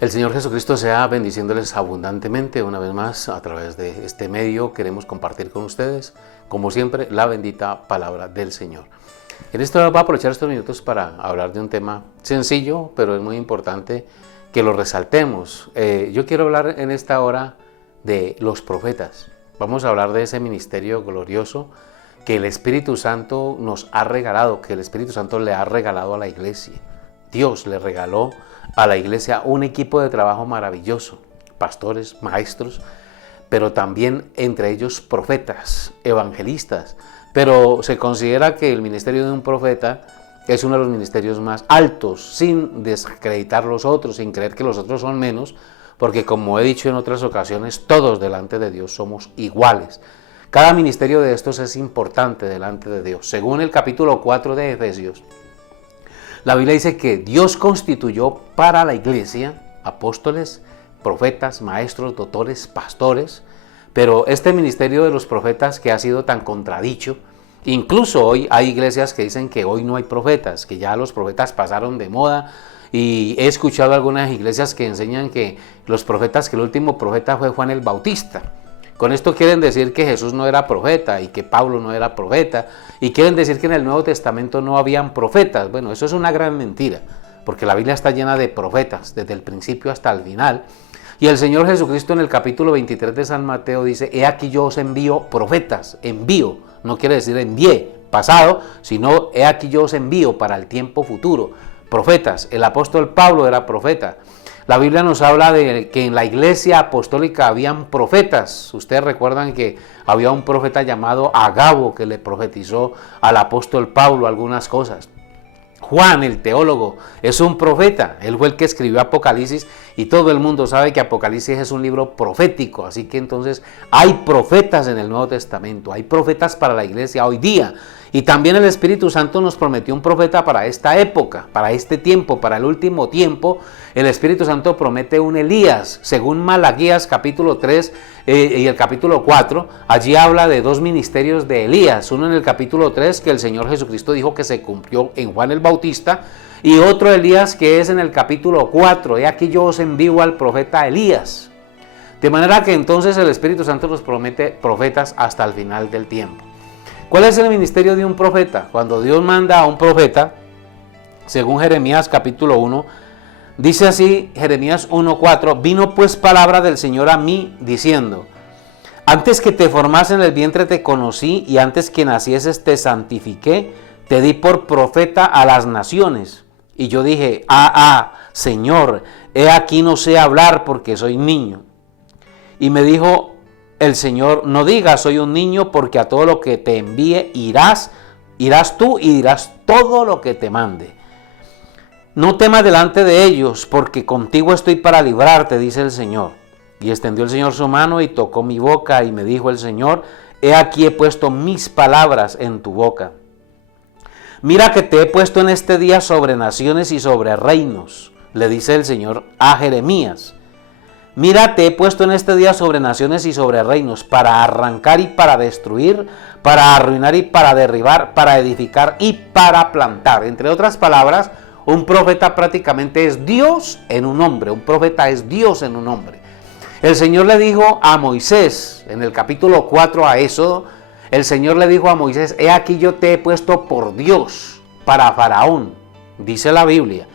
El Señor Jesucristo sea bendiciéndoles abundantemente una vez más a través de este medio. Queremos compartir con ustedes, como siempre, la bendita palabra del Señor. En esto voy a aprovechar estos minutos para hablar de un tema sencillo, pero es muy importante que lo resaltemos. Yo quiero hablar en esta hora de los profetas. Vamos a hablar de ese ministerio glorioso que el Espíritu Santo nos ha regalado, que el Espíritu Santo le ha regalado a la iglesia. Dios le regaló a la iglesia un equipo de trabajo maravilloso, pastores, maestros, pero también entre ellos profetas, evangelistas. Pero se considera que el ministerio de un profeta es uno de los ministerios más altos, sin desacreditar los otros, sin creer que los otros son menos, porque como he dicho en otras ocasiones, todos delante de Dios somos iguales. Cada ministerio de estos es importante delante de Dios. Según el capítulo 4 de Efesios, la Biblia dice que Dios constituyó para la iglesia apóstoles, profetas, maestros, doctores, pastores, pero este ministerio de los profetas que ha sido tan contradicho, incluso hoy hay iglesias que dicen que hoy no hay profetas, que ya los profetas pasaron de moda, y he escuchado algunas iglesias que enseñan que los profetas, que el último profeta fue Juan el Bautista. Con esto quieren decir que Jesús no era profeta y que Pablo no era profeta, y quieren decir que en el Nuevo Testamento no habían profetas. Bueno, eso es una gran mentira, porque la Biblia está llena de profetas, desde el principio hasta el final. Y el Señor Jesucristo en el capítulo 23 de San Mateo dice: he aquí yo os envío profetas. Envío, no quiere decir envié, pasado, sino he aquí yo os envío para el tiempo futuro. Profetas, el apóstol Pablo era profeta. La Biblia nos habla de que en la iglesia apostólica habían profetas. Ustedes recuerdan que había un profeta llamado Agabo que le profetizó al apóstol Pablo algunas cosas. Juan, el teólogo, es un profeta. Él fue el que escribió Apocalipsis y todo el mundo sabe que Apocalipsis es un libro profético. Así que entonces hay profetas en el Nuevo Testamento, hay profetas para la iglesia hoy día. Y también el Espíritu Santo nos prometió un profeta para esta época, para este tiempo, para el último tiempo. El Espíritu Santo promete un Elías, según Malaquías capítulo 3 y el capítulo 4. Allí habla de dos ministerios de Elías. Uno en el capítulo 3 que el Señor Jesucristo dijo que se cumplió en Juan el Bautista. Y otro Elías que es en el capítulo 4. He aquí yo os envío al profeta Elías. De manera que entonces el Espíritu Santo nos promete profetas hasta el final del tiempo. ¿Cuál es el ministerio de un profeta? Cuando Dios manda a un profeta, según Jeremías capítulo 1, dice así, Jeremías 1:4, vino pues palabra del Señor a mí diciendo: antes que te formase en el vientre te conocí, y antes que nacieses te santifiqué, te di por profeta a las naciones. Y yo dije: Señor, he aquí no sé hablar porque soy niño. Y me dijo el Señor: no digas soy un niño, porque a todo lo que te envíe irás tú y dirás todo lo que te mande. No temas delante de ellos, porque contigo estoy para librarte, dice el Señor. Y extendió el Señor su mano y tocó mi boca, y me dijo el Señor: he aquí he puesto mis palabras en tu boca. Mira que te he puesto en este día sobre naciones y sobre reinos, le dice el Señor a Jeremías. Mira, te he puesto en este día sobre naciones y sobre reinos, para arrancar y para destruir, para arruinar y para derribar, para edificar y para plantar. Entre otras palabras, un profeta prácticamente es Dios en un hombre. Un profeta es Dios en un hombre. El Señor le dijo a Moisés, en el capítulo 4 a Éxodo, el Señor le dijo a Moisés: he aquí yo te he puesto por Dios para Faraón, dice la Biblia.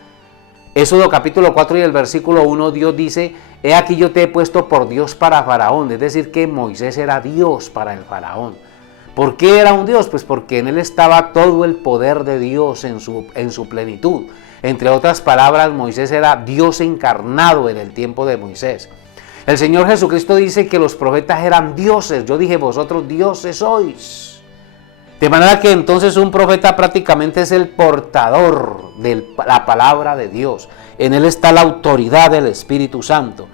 Éxodo capítulo 4 y el versículo 1, Dios dice: he aquí yo te he puesto por Dios para Faraón. Es decir, que Moisés era Dios para el Faraón. ¿Por qué era un Dios? Pues porque en él estaba todo el poder de Dios en su plenitud. Entre otras palabras, Moisés era Dios encarnado en el tiempo de Moisés. El Señor Jesucristo dice que los profetas eran dioses. Yo dije: vosotros dioses sois. De manera que entonces un profeta prácticamente es el portador de la palabra de Dios. En él está la autoridad del Espíritu Santo.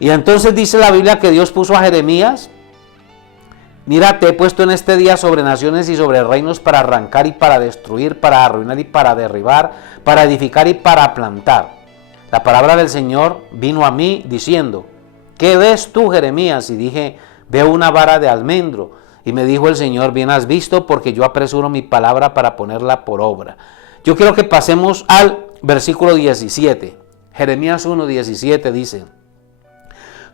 Y entonces dice la Biblia que Dios puso a Jeremías: mira, te he puesto en este día sobre naciones y sobre reinos, para arrancar y para destruir, para arruinar y para derribar, para edificar y para plantar. La palabra del Señor vino a mí diciendo: ¿qué ves tú, Jeremías? Y dije: veo una vara de almendro. Y me dijo el Señor: bien has visto, porque yo apresuro mi palabra para ponerla por obra. Yo quiero que pasemos al versículo 17. Jeremías 1:17 dice: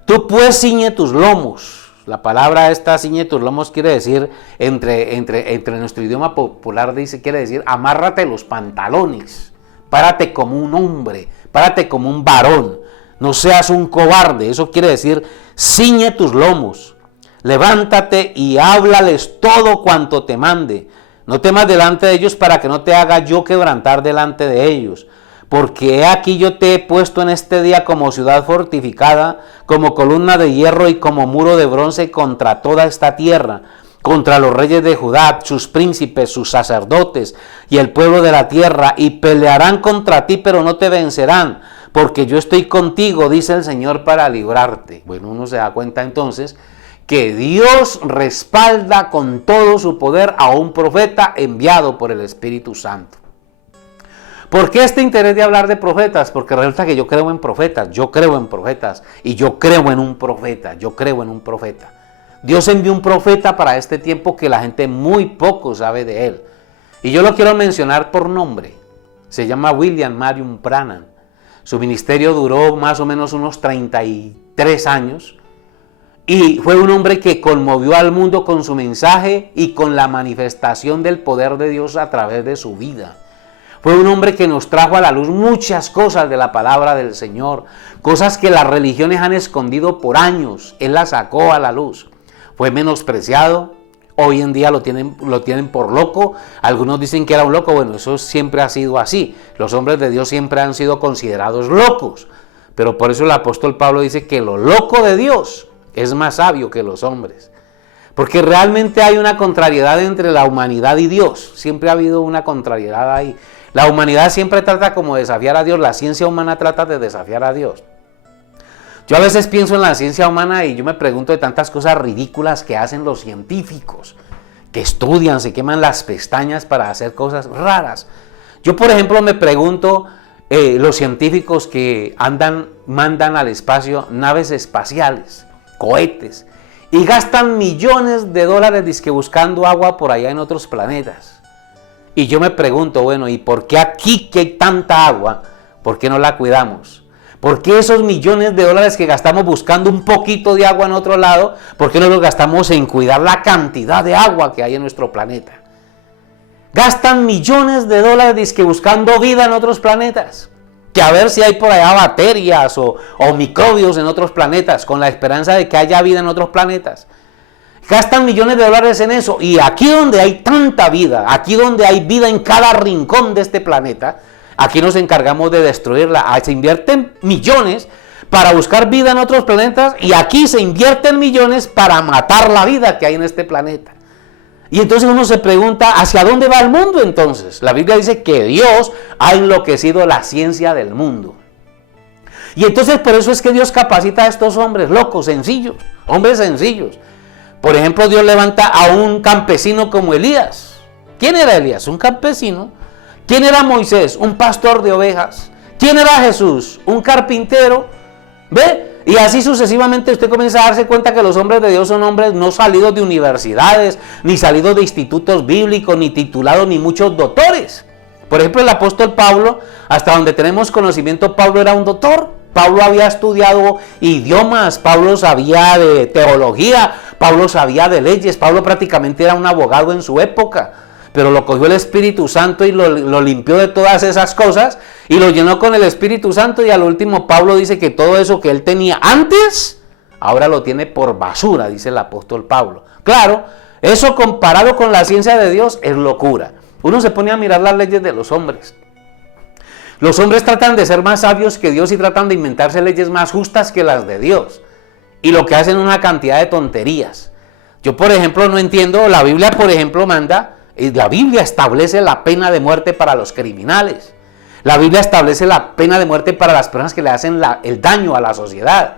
tú pues ciñe tus lomos. La palabra esta, ciñe tus lomos, quiere decir, entre nuestro idioma popular quiere decir, amárrate los pantalones, párate como un hombre, párate como un varón, no seas un cobarde. Eso quiere decir, ciñe tus lomos, levántate y háblales todo cuanto te mande. No temas delante de ellos para que no te haga yo quebrantar delante de ellos. Porque he aquí yo te he puesto en este día como ciudad fortificada, como columna de hierro y como muro de bronce contra toda esta tierra, contra los reyes de Judá, sus príncipes, sus sacerdotes y el pueblo de la tierra, y pelearán contra ti, pero no te vencerán, porque yo estoy contigo, dice el Señor, para librarte. Bueno, uno se da cuenta entonces que Dios respalda con todo su poder a un profeta enviado por el Espíritu Santo. ¿Por qué este interés de hablar de profetas? Porque resulta que yo creo en profetas, y yo creo en un profeta. Dios envió un profeta para este tiempo que la gente muy poco sabe de él. Y yo lo quiero mencionar por nombre. Se llama William Marion Branham. Su ministerio duró más o menos unos 33 años. Y fue un hombre que conmovió al mundo con su mensaje y con la manifestación del poder de Dios a través de su vida. Fue un hombre que nos trajo a la luz muchas cosas de la palabra del Señor, cosas que las religiones han escondido por años. Él las sacó a la luz. Fue menospreciado, hoy en día lo tienen por loco. Algunos dicen que era un loco. Bueno, eso siempre ha sido así. Los hombres de Dios siempre han sido considerados locos. Pero por eso el apóstol Pablo dice que lo loco de Dios es más sabio que los hombres. Porque realmente hay una contrariedad entre la humanidad y Dios. Siempre ha habido una contrariedad ahí. La humanidad siempre trata como de desafiar a Dios, la ciencia humana trata de desafiar a Dios. Yo a veces pienso en la ciencia humana y yo me pregunto de tantas cosas ridículas que hacen los científicos, que estudian, se queman las pestañas para hacer cosas raras. Yo, por ejemplo, me pregunto, los científicos que mandan al espacio naves espaciales, cohetes, y gastan millones de dólares dizque buscando agua por allá en otros planetas. Y yo me pregunto, bueno, ¿y por qué aquí que hay tanta agua, por qué no la cuidamos? ¿Por qué esos millones de dólares que gastamos buscando un poquito de agua en otro lado, por qué no los gastamos en cuidar la cantidad de agua que hay en nuestro planeta? Gastan millones de dólares dizque buscando vida en otros planetas, que a ver si hay por allá bacterias o microbios en otros planetas, con la esperanza de que haya vida en otros planetas. Gastan millones de dólares en eso, y aquí donde hay tanta vida, aquí donde hay vida en cada rincón de este planeta, aquí nos encargamos de destruirla. Se invierten millones para buscar vida en otros planetas, y aquí se invierten millones para matar la vida que hay en este planeta. Y entonces uno se pregunta, ¿hacia dónde va el mundo entonces? La Biblia dice que Dios ha enloquecido la ciencia del mundo. Y entonces por eso es que Dios capacita a estos hombres locos, sencillos, hombres sencillos. Por ejemplo, Dios levanta a un campesino como Elías. ¿Quién era Elías? Un campesino. ¿Quién era Moisés? Un pastor de ovejas. ¿Quién era Jesús? Un carpintero. ¿Ve? Y así sucesivamente usted comienza a darse cuenta que los hombres de Dios son hombres no salidos de universidades, ni salidos de institutos bíblicos, ni titulados, ni muchos doctores. Por ejemplo, el apóstol Pablo, hasta donde tenemos conocimiento, Pablo era un doctor. Pablo había estudiado idiomas, Pablo sabía de teología, Pablo sabía de leyes, Pablo prácticamente era un abogado en su época, pero lo cogió el Espíritu Santo y lo limpió de todas esas cosas y lo llenó con el Espíritu Santo, y al último Pablo dice que todo eso que él tenía antes, ahora lo tiene por basura, dice el apóstol Pablo. Claro, eso comparado con la ciencia de Dios es locura. Uno se pone a mirar las leyes de los hombres. Los hombres tratan de ser más sabios que Dios y tratan de inventarse leyes más justas que las de Dios. Y lo que hacen es una cantidad de tonterías. Yo, por ejemplo, no entiendo, la Biblia, por ejemplo, la Biblia establece la pena de muerte para los criminales. La Biblia establece la pena de muerte para las personas que le hacen el daño a la sociedad.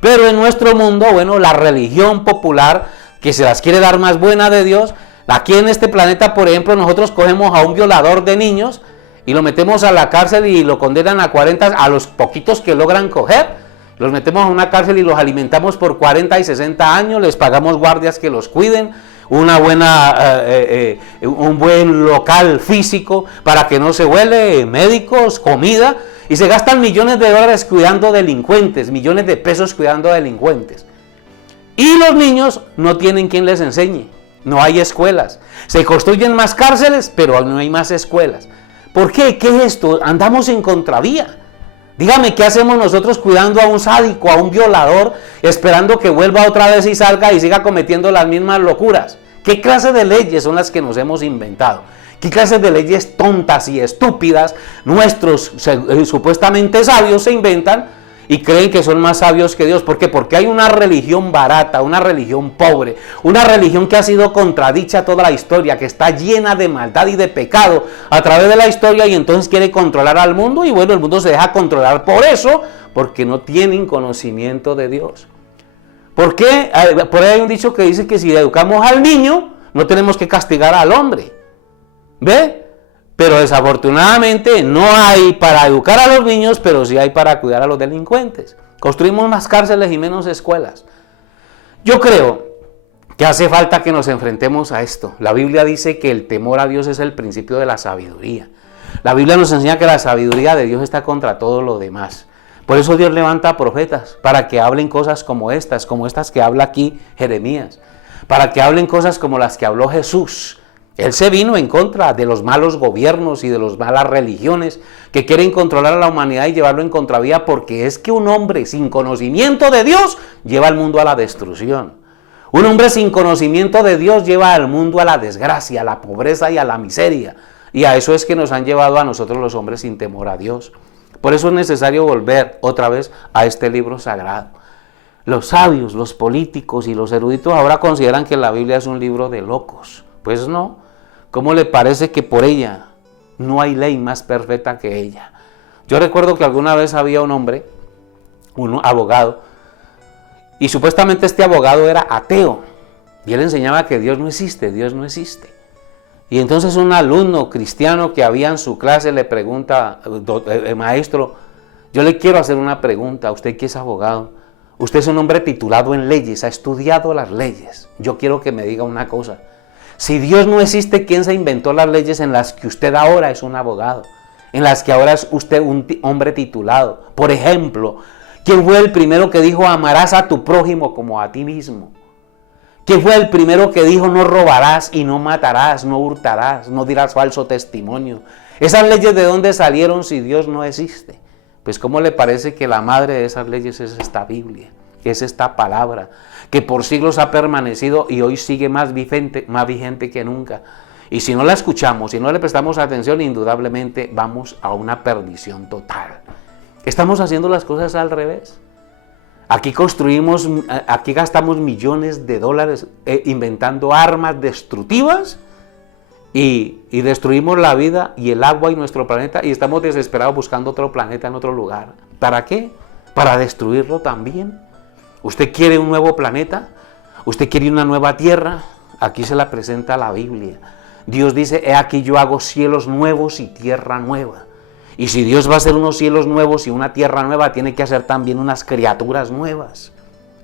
Pero en nuestro mundo, bueno, la religión popular, que se las quiere dar más buena de Dios, aquí en este planeta, por ejemplo, nosotros cogemos a un violador de niños y lo metemos a la cárcel y lo condenan a 40, a los poquitos que logran coger, los metemos a una cárcel y los alimentamos por 40 y 60 años, les pagamos guardias que los cuiden, un buen local físico para que no se huele, médicos, comida, y se gastan millones de dólares cuidando delincuentes, millones de pesos cuidando delincuentes. Y los niños no tienen quien les enseñe, no hay escuelas. Se construyen más cárceles, pero no hay más escuelas. ¿Por qué? ¿Qué es esto? Andamos en contravía. Dígame, ¿qué hacemos nosotros cuidando a un sádico, a un violador, esperando que vuelva otra vez y salga y siga cometiendo las mismas locuras? ¿Qué clase de leyes son las que nos hemos inventado? ¿Qué clase de leyes tontas y estúpidas nuestros supuestamente sabios se inventan y creen que son más sabios que Dios? ¿Por qué? Porque hay una religión barata, una religión pobre, una religión que ha sido contradicha toda la historia, que está llena de maldad y de pecado a través de la historia, y entonces quiere controlar al mundo, y bueno, el mundo se deja controlar por eso, porque no tienen conocimiento de Dios. ¿Por qué? Por ahí hay un dicho que dice que si educamos al niño, no tenemos que castigar al hombre. ¿Ve? Pero desafortunadamente no hay para educar a los niños, pero sí hay para cuidar a los delincuentes. Construimos más cárceles y menos escuelas. Yo creo que hace falta que nos enfrentemos a esto. La Biblia dice que el temor a Dios es el principio de la sabiduría. La Biblia nos enseña que la sabiduría de Dios está contra todo lo demás. Por eso Dios levanta profetas, para que hablen cosas como estas que habla aquí Jeremías, para que hablen cosas como las que habló Jesús. Él se vino en contra de los malos gobiernos y de las malas religiones que quieren controlar a la humanidad y llevarlo en contravía, porque es que un hombre sin conocimiento de Dios lleva al mundo a la destrucción. Un hombre sin conocimiento de Dios lleva al mundo a la desgracia, a la pobreza y a la miseria. Y a eso es que nos han llevado a nosotros los hombres sin temor a Dios. Por eso es necesario volver otra vez a este libro sagrado. Los sabios, los políticos y los eruditos ahora consideran que la Biblia es un libro de locos. Pues no. ¿Cómo le parece que por ella no hay ley más perfecta que ella? Yo recuerdo que alguna vez había un hombre, un abogado, y supuestamente este abogado era ateo, y él enseñaba que Dios no existe, Dios no existe. Y entonces un alumno cristiano que había en su clase le pregunta, maestro, yo le quiero hacer una pregunta, usted que es abogado, usted es un hombre titulado en leyes, ha estudiado las leyes, yo quiero que me diga una cosa. Si Dios no existe, ¿quién se inventó las leyes en las que usted ahora es un abogado? En las que ahora es usted un hombre titulado. Por ejemplo, ¿quién fue el primero que dijo amarás a tu prójimo como a ti mismo? ¿Quién fue el primero que dijo no robarás y no matarás, no hurtarás, no dirás falso testimonio? ¿Esas leyes de dónde salieron si Dios no existe? Pues ¿cómo le parece que la madre de esas leyes es esta Biblia? Que es esta palabra, que por siglos ha permanecido y hoy sigue más vigente que nunca. Y si no la escuchamos, si no le prestamos atención, indudablemente vamos a una perdición total. Estamos haciendo las cosas al revés. Aquí gastamos millones de dólares inventando armas destructivas y destruimos la vida y el agua y nuestro planeta, y estamos desesperados buscando otro planeta en otro lugar. ¿Para qué? Para destruirlo también. ¿Usted quiere un nuevo planeta? ¿Usted quiere una nueva tierra? Aquí se la presenta la Biblia. Dios dice, he aquí yo hago cielos nuevos y tierra nueva. Y si Dios va a hacer unos cielos nuevos y una tierra nueva, tiene que hacer también unas criaturas nuevas.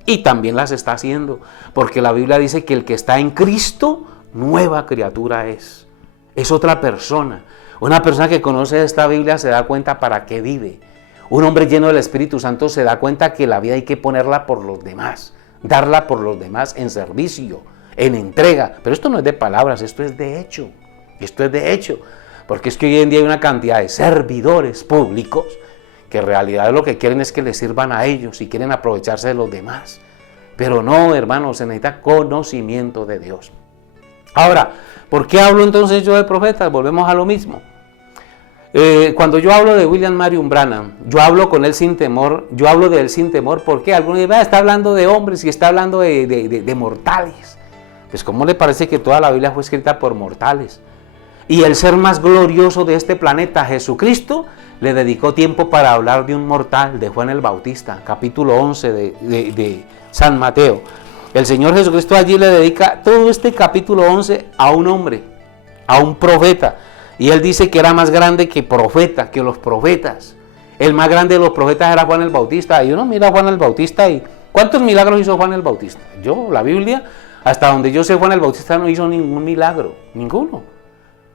Y también las está haciendo, porque la Biblia dice que el que está en Cristo, nueva criatura es. Es otra persona. Una persona que conoce esta Biblia se da cuenta para qué vive. Un hombre lleno del Espíritu Santo se da cuenta que la vida hay que ponerla por los demás, darla por los demás en servicio, en entrega. Pero esto no es de palabras, esto es de hecho. Esto es de hecho. Porque es que hoy en día hay una cantidad de servidores públicos que en realidad lo que quieren es que les sirvan a ellos y quieren aprovecharse de los demás. Pero no, hermanos, se necesita conocimiento de Dios. Ahora, ¿por qué hablo entonces yo de profetas? Volvemos a lo mismo. Cuando yo hablo de William Marion Branham, yo hablo con él sin temor, yo hablo de él sin temor, ¿por qué? Algunos dicen, está hablando de hombres y está hablando de mortales. Pues ¿cómo le parece que toda la Biblia fue escrita por mortales? Y el ser más glorioso de este planeta, Jesucristo, le dedicó tiempo para hablar de un mortal, de Juan el Bautista, capítulo 11 de San Mateo. El Señor Jesucristo allí le dedica todo este capítulo 11 a un hombre, a un profeta. Y él dice que era más grande que profeta, que los profetas. El más grande de los profetas era Juan el Bautista. Y uno mira a Juan el Bautista y ¿cuántos milagros hizo Juan el Bautista? La Biblia Hasta donde yo sé, Juan el Bautista no hizo ningún milagro, ninguno.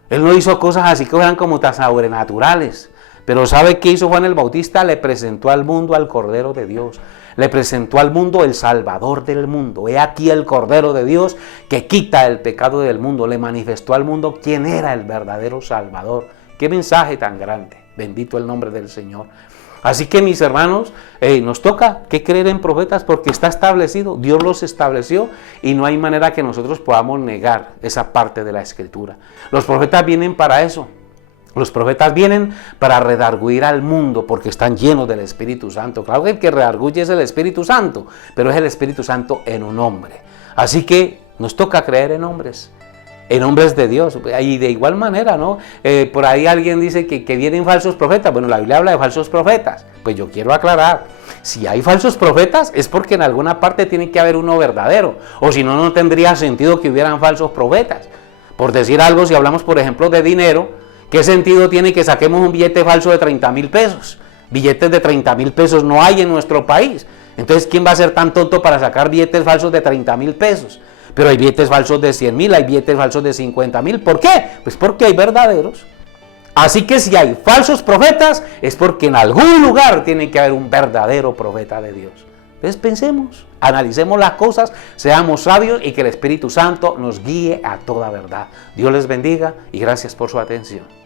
Él no hizo cosas así que eran como tan sobrenaturales. Pero ¿sabe qué hizo Juan el Bautista? Le presentó al mundo al Cordero de Dios. Le presentó al mundo el Salvador del mundo. He aquí el Cordero de Dios que quita el pecado del mundo. Le manifestó al mundo quién era el verdadero Salvador. Qué mensaje tan grande. Bendito el nombre del Señor. Así que mis hermanos, nos toca que creer en profetas porque está establecido, Dios los estableció y no hay manera que nosotros podamos negar esa parte de la Escritura. Los profetas vienen para eso. Los profetas vienen para redarguir al mundo porque están llenos del Espíritu Santo. Claro que el que redarguye es el Espíritu Santo, pero es el Espíritu Santo en un hombre. Así que nos toca creer en hombres de Dios. Y de igual manera, ¿no? Por ahí alguien dice que vienen falsos profetas. Bueno, la Biblia habla de falsos profetas. Pues yo quiero aclarar, si hay falsos profetas es porque en alguna parte tiene que haber uno verdadero. O si no, no tendría sentido que hubieran falsos profetas. Por decir algo, si hablamos, por ejemplo, de dinero, ¿qué sentido tiene que saquemos un billete falso de 30,000 pesos? Billetes de 30,000 pesos no hay en nuestro país. Entonces, ¿quién va a ser tan tonto para sacar billetes falsos de 30,000 pesos? Pero hay billetes falsos de 100,000, hay billetes falsos de 50,000. ¿Por qué? Pues porque hay verdaderos. Así que si hay falsos profetas, es porque en algún lugar tiene que haber un verdadero profeta de Dios. Entonces pensemos, analicemos las cosas, seamos sabios y que el Espíritu Santo nos guíe a toda verdad. Dios les bendiga y gracias por su atención.